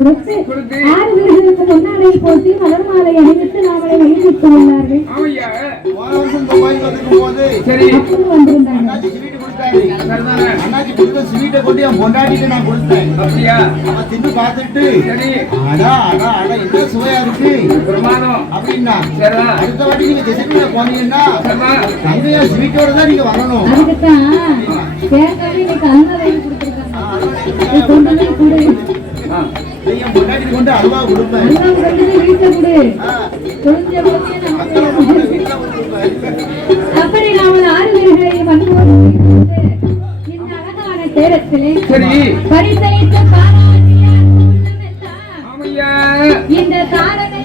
கொடுத்து ஆறு வீடுகளுக்கு முன்னாடி போட்டு மலர் மாலை அணிவித்து நாமளை மகிழ்வித்து உள்ளார்கள் சரி. அப்போது வந்திருந்தாங்க ஸ்வீட்டை கொண்டு என் பொண்டாட்டிட்டு நான் கொடுத்தேன். அப்படியா? அவன் தின்னு பார்த்துட்டு சரி. அடா அடா அடா என்ன சுவையா இருக்கு? பிரமாதம். அப்படின்னா சரிதான் அடுத்த வாட்டி நீங்க திசைக்குள்ள போனீங்கன்னா சரிதான் தங்கையா ஸ்வீட்டோட தான் நீங்க வரணும். அதுக்குத்தான் தேங்காய் இன்னைக்கு அல்வா வாங்கி கொடுத்துருக்காங்க. நீ கொண்டு போய் கொடு. ஆ என் பொண்டாட்டி கொண்டு அல்வா கொடுப்பேன். அப்படி நாமல் ஆறு வீடுகளையும் அன்போடு இந்த அழகான பரிசளித்து இந்த தாரகை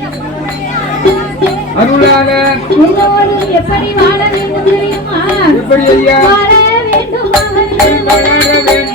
அருளாக உங்களோடு எப்படி வாழ வேண்டும் தெரியுமா எப்படி ஐயா? வாழ வேண்டும் வளர வேண்டும்.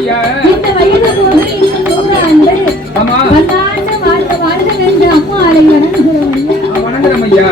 இந்த வயது போது இந்த ஐயா.